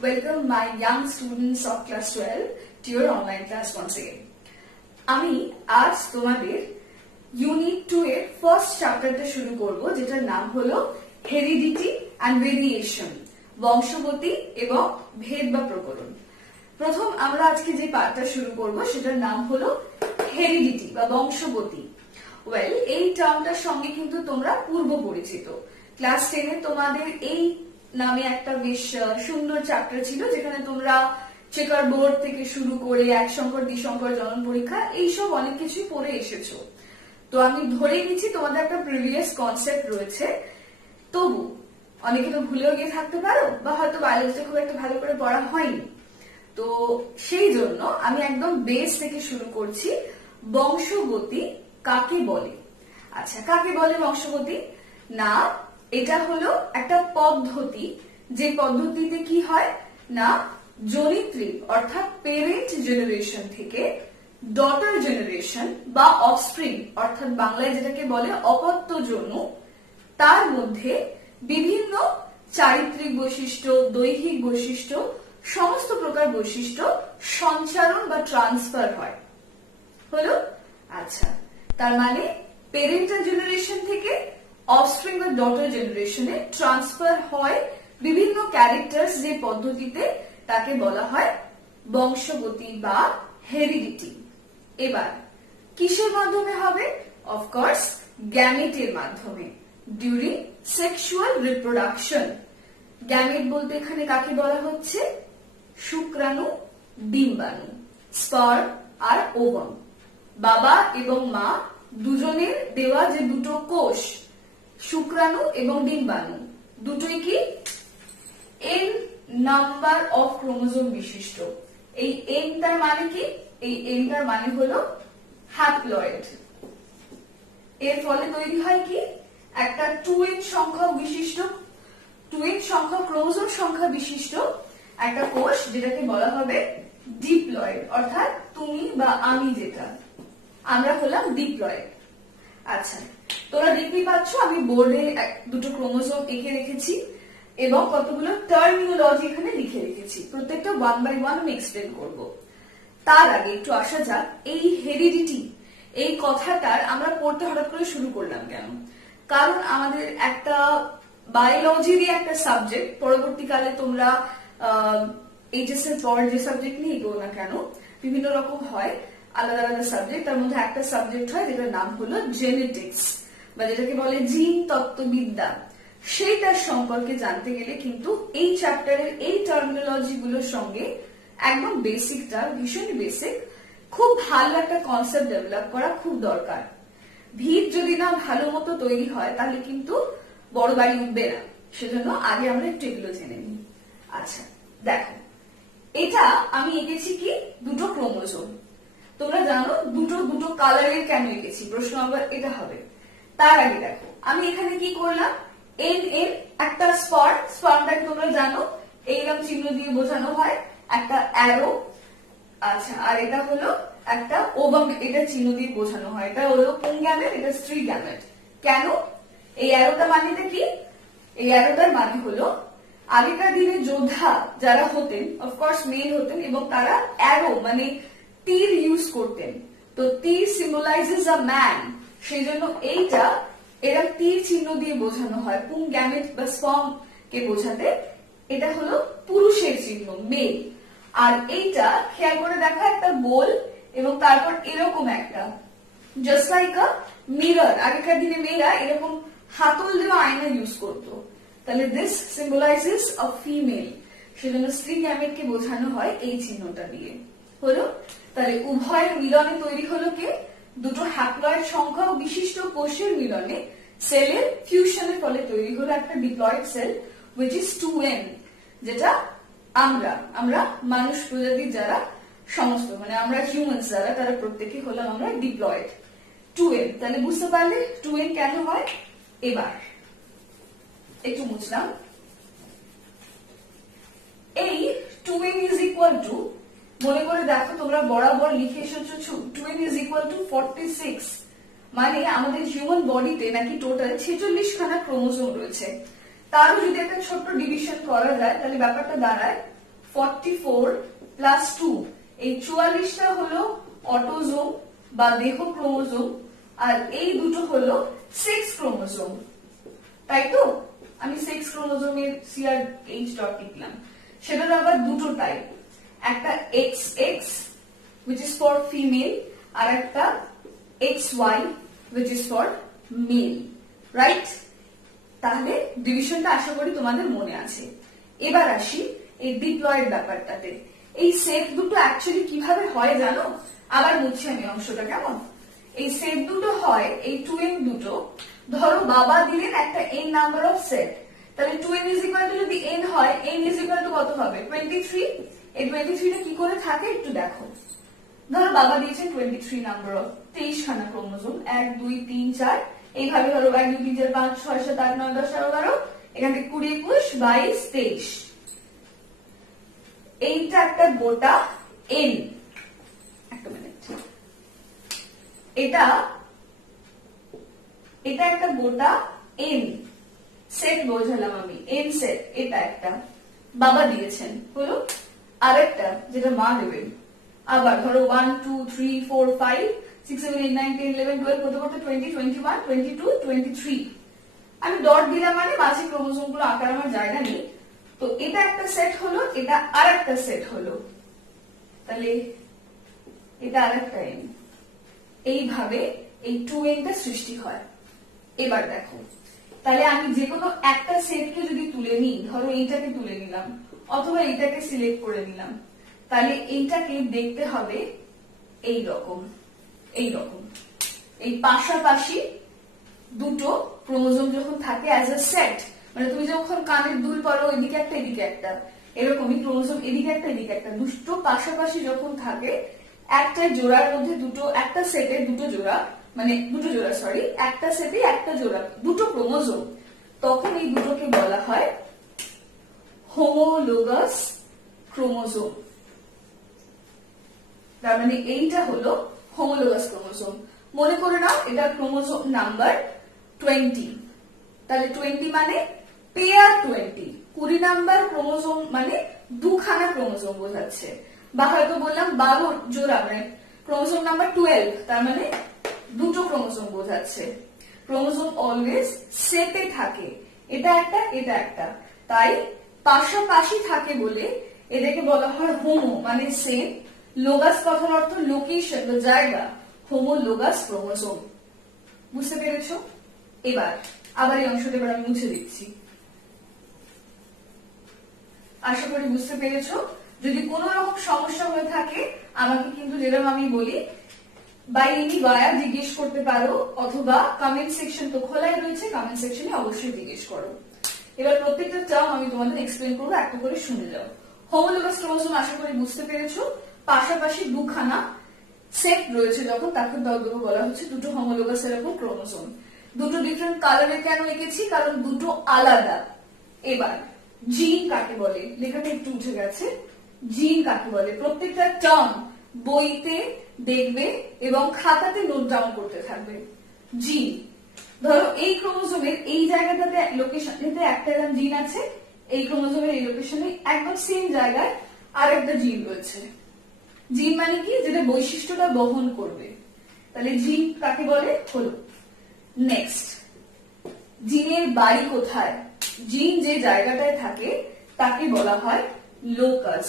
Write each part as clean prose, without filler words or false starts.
Welcome my young students of class 12 to your online class once again. আমি আজ তোমাদের unit 2 এর first চ্যাপ্টারটা শুরু করব, যেটার নাম হলো হেরিডিটি অ্যান্ড ভেরিয়েশন, বংশগতি এবং ভেদ বা প্রকরণ। প্রথম আমরা আজকে যে পার্টটা শুরু করব সেটার নাম হলো হেরিডিটি বা বংশগতি। ওয়েল, এই টার্মটার সঙ্গে কিন্তু তোমরা পূর্ব পরিচিত। ক্লাস 10 এ তোমাদের এই নামে একটা বেশ সুন্দর চ্যাপ্টার ছিল, যেখানে তোমরা চেকার বোর্ড থেকে শুরু করে এক সংকর দ্বিসংকর জনন পরীক্ষা এইসব অনেক কিছুই পড়ে এসেছো। তো আমি ধরে নিচ্ছি তোমাদের একটা প্রিভিয়াস কনসেপ্ট রয়েছে, তবু অনেকে তো ভুলেও গিয়ে থাকতে পারো, বা হয়তো বায়োলজিটা খুব একটা ভালো করে পড়া হয়নি। তো সেই জন্য আমি একদম বেস থেকে শুরু করছি। বংশগতি কাকে বলে? আচ্ছা, কাকে বলে বংশগতি? না, এটা হলো একটা পদ্ধতি, যে পদ্ধতিতে কি হয় না, জনিত্রী অর্থাৎ পেরেন্ট জেনারেশন থেকে ডটার জেনারেশন বা অফস্প্রিং অর্থাৎ বাংলায় যেটাকে বলে অপত্য জন্ম, তার মধ্যে বিভিন্ন চারিত্রিক বৈশিষ্ট্য, দৈহিক বৈশিষ্ট্য, সমস্ত প্রকার বৈশিষ্ট্য সঞ্চারণ বা ট্রান্সফার হয়। হলো? আচ্ছা, তার মানে পেরেন্টাল জেনারেশন থেকে অফস্প্রিং বা ডটার জেনারেশনে ট্রান্সফার হয় বিভিন্ন ক্যারেক্টার্স, যে পদ্ধতিতে তাকে বলা হয় বংশগতি বা হেরিডিটি। এবার কিসের মাধ্যমে হবে? অফকোর্স গ্যামেটের মাধ্যমে, ডিউরিং সেক্সুয়াল রিপ্রোডাকশন। গ্যামেট বলতে এখানে কাকে বলা হচ্ছে? শুক্রাণু, ডিম্বাণু, স্পার্ম আর ওভাম। বাবা এবং মা দুজনের দেওয়া যে দুটো কোষ, শুক্রাণু এবং ডিম্বাণু, দুটোই কি এন নাম্বার অফ ক্রোমোজোম বিশিষ্ট। এই এন তার মানে কি? এই এন তার মানে হলো হ্যাপ্লয়েড। এর ফলে তৈরি হয় কি? একটা 2n সংখ্যক বিশিষ্ট, 2n সংখ্যক ক্রোমোজোম সংখ্যা বিশিষ্ট একটা কোষ, যেটাকে বলা হবে ডিপ্লয়েড, অর্থাৎ তুমি বা আমি, যেটা আমরা হলাম ডিপ্লয়েড। আচ্ছা, তোমরা দেখতেই পাচ্ছ আমি বোর্ডে দুটো ক্রোমোজোম এঁকে রেখেছি এবং কতগুলো টার্মিনোলজি এখানে লিখে রেখেছি। প্রত্যেকটা 1 by 1 আমি এক্সপ্লেন করব। তার আগে একটু আসা যাক, এই হেরিডিটি এই কথাটার আমরা পড়তে হঠাৎ করে শুরু করলাম কেন? কারণ আমাদের একটা বায়োলজিরই একটা সাবজেক্ট, পরবর্তীকালে তোমরা এইচএস এর পর যে সাবজেক্ট নিয়ে গো না কেন, বিভিন্ন রকম হয় আলাদা আলাদা সাবজেক্ট। তার মধ্যে একটা সাবজেক্ট হয় যেটার নাম হলো জেনেটিক্স, বা যেটাকে বলে জিন তত্ত্ববিদ্যা। সেইটার সম্পর্কে জানতে গেলে কিন্তু এই চ্যাপ্টারের এই টার্মিনোলজি গুলোর সঙ্গে একদম বেসিকটা, ভীষণ বেসিক, খুব ভালো একটা কনসেপ্ট ডেভেলপ করা খুব দরকার। ভিত যদি না ভালো মতো তৈরি হয় তাহলে কিন্তু বড় বাড়ি উঠবে না। সেজন্য আগে আমরা একটু এগুলো জেনে নিই। আচ্ছা দেখো, এটা আমি এঁকেছি কি দুটো ক্রোমোজোম। তোমরা জানো দুটো দুটো কালারের কেন এঁকেছি, প্রশ্ন আবার এটা হবে। তার আগে দেখো আমি এখানে কি করলাম, এন এন একটা স্পার্মটাকে তোমরা জানো এইরকম চিহ্ন দিয়ে বোঝানো হয়, একটা অ্যারো। আচ্ছা, আর এটা হলো একটা ওভাম, এটা চিহ্ন দিয়ে বোঝানো হয়। এটা হলো পুংগ্যামেট, এটা স্ত্রী গ্যামেট। কেন? এই অ্যারোটা মানেটা কি? এই অ্যারোটার মানে হলো আগেকার দিনে যোদ্ধা যারা হতেন, অফকোর্স মেল হতেন, এবং তারা অ্যারো মানে তীর ইউজ করতেন। তো তীর সিম্বলাইজেস আ ম্যান, সেই জন্য এইটা এরা তীর চিহ্ন দিয়ে বোঝানো হয় পুংগ্যামেট বা স্পার্ম কে বোঝাতে। এটা হলো পুরুষের চিহ্ন, মেল। আর এইটা খেয়াল করে দেখা, একটা গোল এবং তারপর এরকম একটা, জাস্ট লাইক আ মিরর। আগেকার দিনে মেয়েরা এরকম হাতল দেওয়া আয়না ইউজ করতো। তাহলে দিস সিম্বলাইজেস আ ফিমেল, সেজন্য স্ত্রী গ্যামেট কে বোঝানো হয় এই চিহ্নটা দিয়ে। হলো? তাহলে উভয়ের মিলনে তৈরি হলো কে? দুটো হ্যাপ্লয়েড সংখ্যক বিশিষ্ট কোষের মিলনে, সেলের ফিউশনের ফলে তৈরি হলো একটা diploid sell, which is 2n, যেটা আমরা মানুষ প্রজাতির যারা সমস্ত, মানে আমরা হিউম্যানস যারা, তারা প্রত্যেকে হলাম আমরা ডিপ্লয়েড 2n। তাহলে বুঝতে পারলে 2n কেন হয়? এবার একটু বুঝলাম। এই 2n is equal to, মনে করে দেখো তোমরা বরাবর লিখে এসেছো 2n is equal to 46, মানে আমাদের হিউম্যান বডিতে নাকি টোটাল 46 খানা ক্রোমোজোম রয়েছে। তারও যদি একটা ছোট্ট ডিভিশন করা যায় তাহলে ব্যাপারটা দাঁড়ায় 44 প্লাস 2, এই 44টা হলো অটোজোম বা দেহ ক্রোমোজোম, আর এই দুটো হলো সেক্স ক্রোমোজোম, তাই তো? আমি সেক্স ক্রোমোজোমের CRH ডট লিখলাম। সেটার আবার দুটো টাইপ, একটা XX which is for female আর একটা XY which is for male, right? তাহলে ডিভিশনটা আশা করি তোমাদের মনে আছে। এবার আসি এই ডিপ্লয়েড ব্যাপারটাতে। এই সেট দুটো অ্যাকচুয়ালি কিভাবে হয় জানো? আবার মুছছি আমি অংশটা, কেমন? এই সেট দুটো হয়, এই 2n দুটো, ধরো বাবা দিলেন একটা n নাম্বার অফ সেট, তাহলে 2n ইজ ইকুয়াল টু যদি n হয়, n ইজ ইকুয়াল টু কত হবে? 23। এই 23টা কি করে থাকে একটু দেখো। ধরো বাবা দিয়েছেন 23 নাম্বার অফ 23 খানা ক্রোমোজোম, 1 2 3 4, এইভাবে ধরো 1 2 3 4 5 6 7 8 9 10 11 12, এখান থেকে 20 21 22 23। এইটা একটা গোটা n, একটা মিনিট, এটা একটা গোটা n সেট বোঝালাম আমি, n সেট। এটা একটা বাবা দিয়েছেন, হলো। আরেকটা যেটা মা দেবেন, আবার ধরো 1 2 3 4 5 6 7 8 9 10 11 12 করতে করতে 20 21 22 23। আমি ডট দিলাম মানে মাঝে ক্রোমোজোম গুলো আঁকার আমার জায়গা নেই, তো এটা একটা সেট হলো, এটা আরেকটা সেট হলো, তাহলে এটা আরেকটা n। এইভাবে এই 2n টা সৃষ্টি হয়। এবার দেখো, তাহলে আমি যে কোনো একটা সেটকে যদি তুলে নিই, ধরো এইটাকে তুলে নিলাম অথবা এইটাকে সিলেক্ট করে নিলাম, তাহলে এইটাকে দেখতে হবে এই রকম, এই পাশাপাশি দুটো ক্রোমোজোম যখন থাকে অ্যাজ এ সেট, মানে তুমি যখন কানের দুল পরো এদিকে একটা এদিকে একটা, এরকমই ক্রোমোজোম এদিকে একটা এদিকে একটা, দুটো পাশাপাশি যখন থাকে একটা জোড়ার মধ্যে দুটো, একটা সেটে দুটো জোড়া, মানে দুটো জোড়া সরি, একটা সেটে একটা জোড়া, দুটো ক্রোমোজোম, তখন এই দুটোকে বলা হয় হোমোলোগাস ক্রোমোজোম। তার মানে এইটা হলো হোমোলোগাস ক্রোমোজোম। মনে করে নাও এটা ক্রোমোজোম নাম্বার 20, তাহলে 20 মানে পেয়ার 20, 20 নাম্বার ক্রোমোজোম মানে দুখানা ক্রোমোজোম বোঝাচ্ছে, বা হয়তো বললাম 12 জোড়া, মানে ক্রোমোজোম নাম্বার 12, তার মানে দুটো ক্রোমোজোম বোঝাচ্ছে। ক্রোমোজোম অলওয়েজ সেটে থাকে, এটা একটা এটা একটা, তাই পাশাপাশি থাকে বলে এদেরকে বলা হয় হোমো মানে সেম, লোগাস কথার অর্থ লোকেশন বা জায়গা, হোমোলোগাস ক্রোমোজোম। বুঝতে পেরেছো? এবার আবার এই অংশটা এবার আমি মুছে দিচ্ছি। আশা করি বুঝতে পেরেছো। যদি কোনো রকম সমস্যা হয়ে থাকে আমাকে কিন্তু যেরকম আমি বলি বাই এনি ওয়ার জিজ্ঞেস করতে পারো, অথবা কমেন্ট সেকশন তো খোলাই রয়েছে, কমেন্ট সেকশনে অবশ্যই জিজ্ঞেস করো। এবার প্রত্যেকটা টার্ম আমি তোমাদের এক্সপ্লেন করবো, একটা করে শুনে যাও। হোমোলোগাস ক্রোমোজোম আশা করি বুঝতে পেরেছো, পাশাপাশি দুখানা সেট রয়েছে যখন, তাকে বলা হচ্ছে দুটো হোমোলোগাস এরকম ক্রোমোজোম। দুটো ডিফারেন্ট কালারে কেন এঁকেছি? কারণ দুটো আলাদা। এবার জিন কাকে বলে? লেখাটা একটু উঠে গেছে। জিন কাকে বলে? প্রত্যেকটা টার্ম বইতে দেখবে এবং খাতাতে নোট ডাউন করতে থাকবে। জিন, ধরো এই ক্রোমোজোমের এই জায়গাটাতে লোকেশনেতে একটা জিন আছে, এই ক্রোমোজোমের এই লোকেশনে একদম সেম জায়গায় আর একটা জিন রয়েছে। জিন মানে কি? যেটা বৈশিষ্ট্যটা বহন করবে, তাহলে জিন কাকে বলে? হলো। নেক্সট, জিনের বাড়ি কোথায়? জিন যে জায়গাটায় থাকে তাকে বলা হয় লোকাস।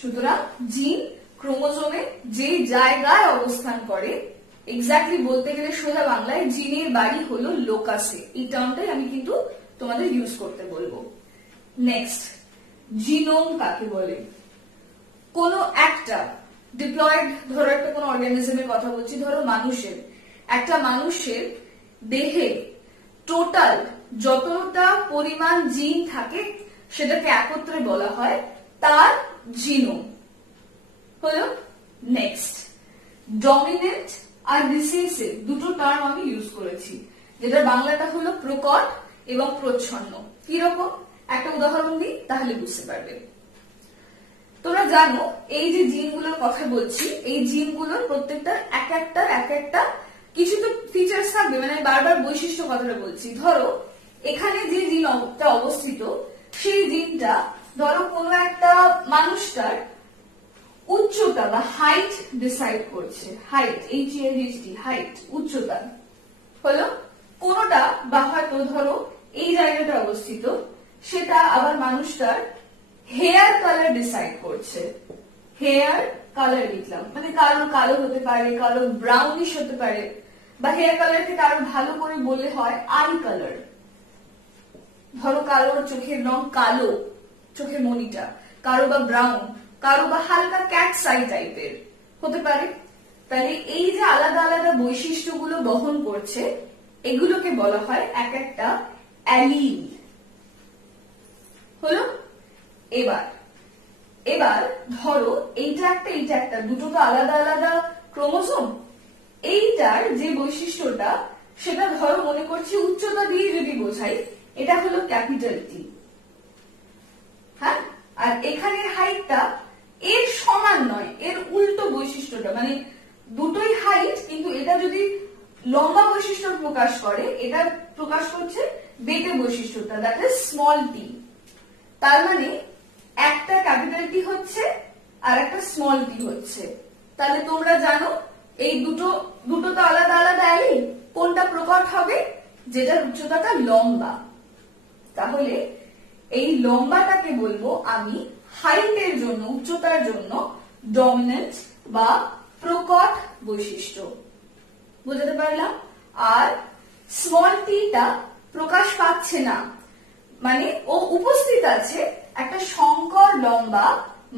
সুতরাং জিন ক্রোমোজোমে যে জায়গায় অবস্থান করে, এক্স্যাক্টলি বলতে গেলে সোজা বাংলায় জিনের বাড়ি হলো লোকাসে। এই টার্মটাই আমি কিন্তু তোমাদের ইউজ করতে বলবো। নেক্সট, জিনোম কাকে বলে? কোন একটা ডিপ্লয়েড, ধরো একটা কোন অর্গানিজমের কথা বলছি, ধরো মানুষের, একটা মানুষের দেহে টোটাল যতটা পরিমাণ জিন থাকে সেটাকে একত্রে বলা হয় তার জিনোম। হলো। নেক্সট, ডমিনেন্ট আর রিসেসিভ দুটো টার্ম আমি ইউজ করেছি, যেটা বাংলাটা হলো প্রকট এবং প্রচ্ছন্ন। কিরকম? একটা উদাহরণ দিই তাহলে বুঝতে পারবে। তোমরা জানো এই যে জিনগুলোর কথা বলছি, এই জিনগুলোর প্রত্যেকটা এক একটা কিছু তো ফিচার্স থাকবে, মানে বারবার বৈশিষ্ট্য কথাটা বলছি। ধরো এখানে যে জিনটা অবস্থিত সেই জিনটা ধরো কোনো একটা মানুষটার উচ্চতা বা হাইট ডিসাইড করছে, হাইট, HEIT, হাইট, উচ্চতা হলো কোনটা, বা হয়তো ধরো এই জায়গাটা অবস্থিত, সেটা আবার মানুষটার হেয়ার কালার ডিসাইড করছে। হেয়ার কালার লিখলাম, মানে কারোর কালো হতে পারে, কারোর ব্রাউনিশ হতে পারে, বা হেয়ার কালারকে কারো ভালো করে বললে হয় আই কালার। ধরো কারোর চোখের রং কালো, চোখের মনিটা, কারো বা ব্রাউন, কারো বা হালকা ক্যাটস আই টাইপের হতে পারে। তাহলে এই যে আলাদা আলাদা বৈশিষ্ট্যগুলো বহন করছে, এগুলোকে বলা হয় এক একটা অ্যালিল। হলো? এবার ধরো এইটা একটা, দুটো তো আলাদা আলাদা ক্রোমোসোম। এইটার যে বৈশিষ্ট্যটা, সেটা ধরো মনে করছি উচ্চতা দিয়ে যদি বোঝাই, এটা হলো ক্যাপিটাল টি। হ্যাঁ, আর এখানে হাইটটা এর সমান নয়, এর উল্টো বৈশিষ্ট্যটা, মানে দুটোই হাইট, কিন্তু এটা যদি লম্বা বৈশিষ্ট্য প্রকাশ করে, এটা প্রকাশ করছে বেটে বৈশিষ্ট্যটা, দ্যাট ইজ স্মল টি। তার মানে একটা ক্যাপিটাল টি হচ্ছে আর একটা স্মল টি হচ্ছে। তাহলে তোমরা জানো এই দুটো তো আলাদা আলাদা অ্যালিল, কোনটা প্রকট হবে? যেটার উচ্চতাটা লম্বা। তাহলে এই লম্বাটাকে বলবো আমি হাইটের জন্য, উচ্চতার জন্য ডমিনেন্ট বা প্রকট বৈশিষ্ট্য। বুঝতে পারলাম? আর স্মল টিটা প্রকাশ পাচ্ছে না, মানে ও উপস্থিত আছে একটা সংকর লম্বা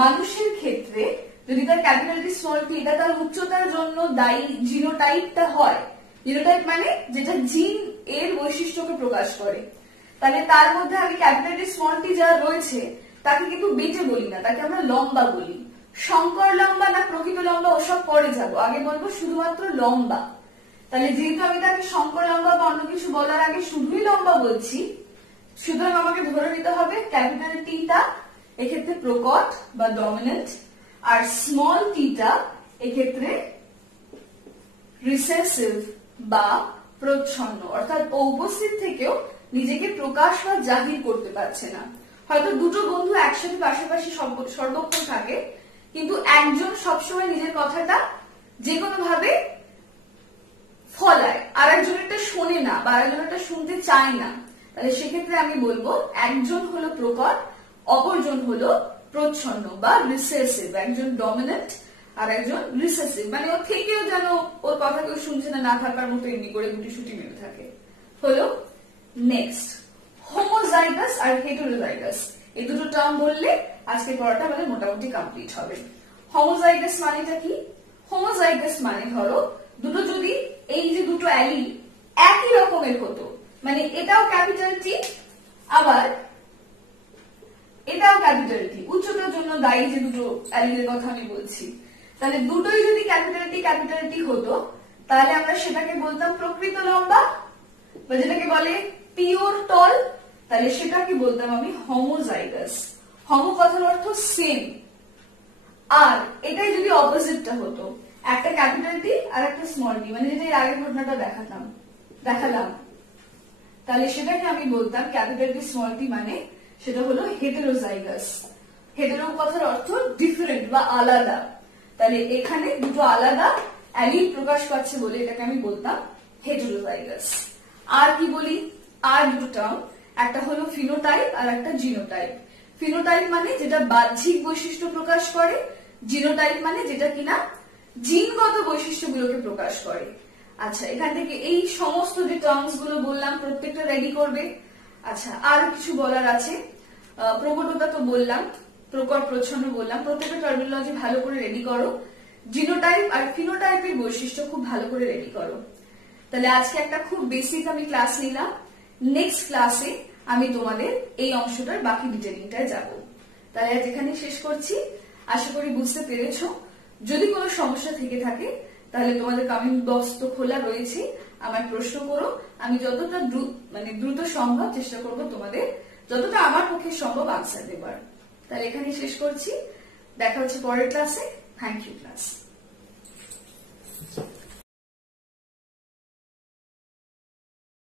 মানুষের ক্ষেত্রে, যদি তার ক্যাপিটাল টি স্মল টি, এটা তার উচ্চতার জন্য দায়ী জিনোটাইপটা হয়। জিনোটাইপ মানে যেটা জিন এর বৈশিষ্ট্যকে প্রকাশ করে। তাহলে তার মধ্যে আমি ক্যাপিটাল টি স্মল টি যারা রয়েছে, তাকে কিন্তু বেটে বলি না, তাকে আমরা লম্বা বলি। সংকর লম্বা না প্রকৃত লম্বা ওসব পরে যাবো, আগে বলবো শুধুমাত্র লম্বা। তাহলে যেহেতু আমি তাকে সংকর লম্বা বা অন্য কিছু বলার আগে শুধুই লম্বা বলছি, সুতরাং আমাকে ধরে নিতে হবে ক্যাপিটাল টিটা এক্ষেত্রে প্রকট বা ডমিনেন্ট, আর স্মল টিটা এক্ষেত্রে রিসেসিভ বা প্রচ্ছন্ন, অর্থাৎ ও উপস্থিত থেকেও নিজেকে প্রকাশ বা জাহির করতে পারছে না। হয়তো দুটো বন্ধু একসাথে পাশাপাশি সর্বক্ষণ থাকে, কিন্তু একজন সবসময় নিজের কথাটা যে কোনো ভাবে ফলায়, আর একজনেরটা শোনে না বা আরেকজনেরটা শুনতে চায় না। তাহলে সেক্ষেত্রে আমি বলবো একজন হলো প্রকট, অপরজন হলো প্রচ্ছন্ন বা রিসেসিভ। একজন ডমিনেন্ট আর একজন রিসেসিভ, মানে ও থেকেও যেন ওর কথা কেউ শুনছে না থাকার মতো এমনি করে গুটি সুটি মেরে থাকে। হলো? নেক্সট, হোমোজাইগাস আর হেটেরোজাইগাস, এই দুটো টার্ম বললে আজকে পড়াটা মানে মোটামুটি কমপ্লিট হবে। হোমোজাইগাস মানেটা কি? হোমোজাইগাস মানে ধরো দুটো যদি এই যে দুটো অ্যালিল একই রকমের হতো, মানে এটাও ক্যাপিটাল টি আবার এটাও ক্যাপিটাল টি, উচ্চতার জন্য দায়ী যে দুটো অ্যালিলের কথা আমি বলছি, তাহলে দুটোই যদি ক্যাপিটাল টি হতো, তাহলে আমরা সেটাকে বলতাম প্রকৃত লম্বা, বা যেটাকে বলে পিওর টল, তাহলে সেটাকে বলতাম আমি হোমোজাইগাস। হোমো কথার অর্থ সেম। আর এটাই যদি অপোজিটটা হতো, একটা ক্যাপিটাল টি আর একটা স্মল টি, মানে যেটা এর আগের ঘটনাটা দেখালাম, তাহলে সেটাকে আমি বলতাম ক্যাপিটাল টি স্মল টি, মানে সেটা হলো হেটেরোজাইগাস। হেটেরো কথার অর্থ ডিফারেন্ট বা আলাদা, তাহলে এখানে দুটো আলাদা অ্যালিল প্রকাশ পাচ্ছে বলে এটাকে আমি বলতাম হেটেরোজাইগাস। আর কি বলি? আর দুটো টার্ম, একটা হলো ফিনোটাইপ আর একটা জিনোটাইপ। ফিনোটাইপ মানে যেটা বাহ্যিক বৈশিষ্ট্য প্রকাশ করে, জিনোটাইপ মানে যেটা কিনা জিনগত বৈশিষ্ট্যগুলোকে প্রকাশ করে। আচ্ছা, এখান থেকে এই সমস্ত যে টার্মস গুলো বললাম প্রত্যেকটা রেডি করবে। আচ্ছা, আর কিছু বলার আছে। প্রকটতা তো বললাম, প্রকট প্রচ্ছন্ন বললাম, প্রত্যেকটা টার্মিনোলজি ভালো করে রেডি করো। জিনোটাইপ আর ফিনোটাইপের বৈশিষ্ট্য খুব ভালো করে রেডি করো। তাহলে আজকে একটা খুব বেসিক আমি ক্লাস নিলাম। নেক্সট ক্লাসে আমি তোমাদের এই অংশটার বাকি ডিটেলিংটায় যাব। তাহলে আজ এখানে শেষ করছি। আশা করি বুঝতে পেরেছো। যদি কোনো সমস্যা থেকে থাকে তাহলে তোমাদের কমেন্ট বক্স তো খোলা রয়েছে, আমায় প্রশ্ন করো। আমি যতটা দ্রুত সম্ভব চেষ্টা করব তোমাদের যতটা আমার পক্ষে সম্ভব আনসার দেবার। তাহলে এখানে শেষ করছি। দেখা হচ্ছে পরের ক্লাসে। Thank you class.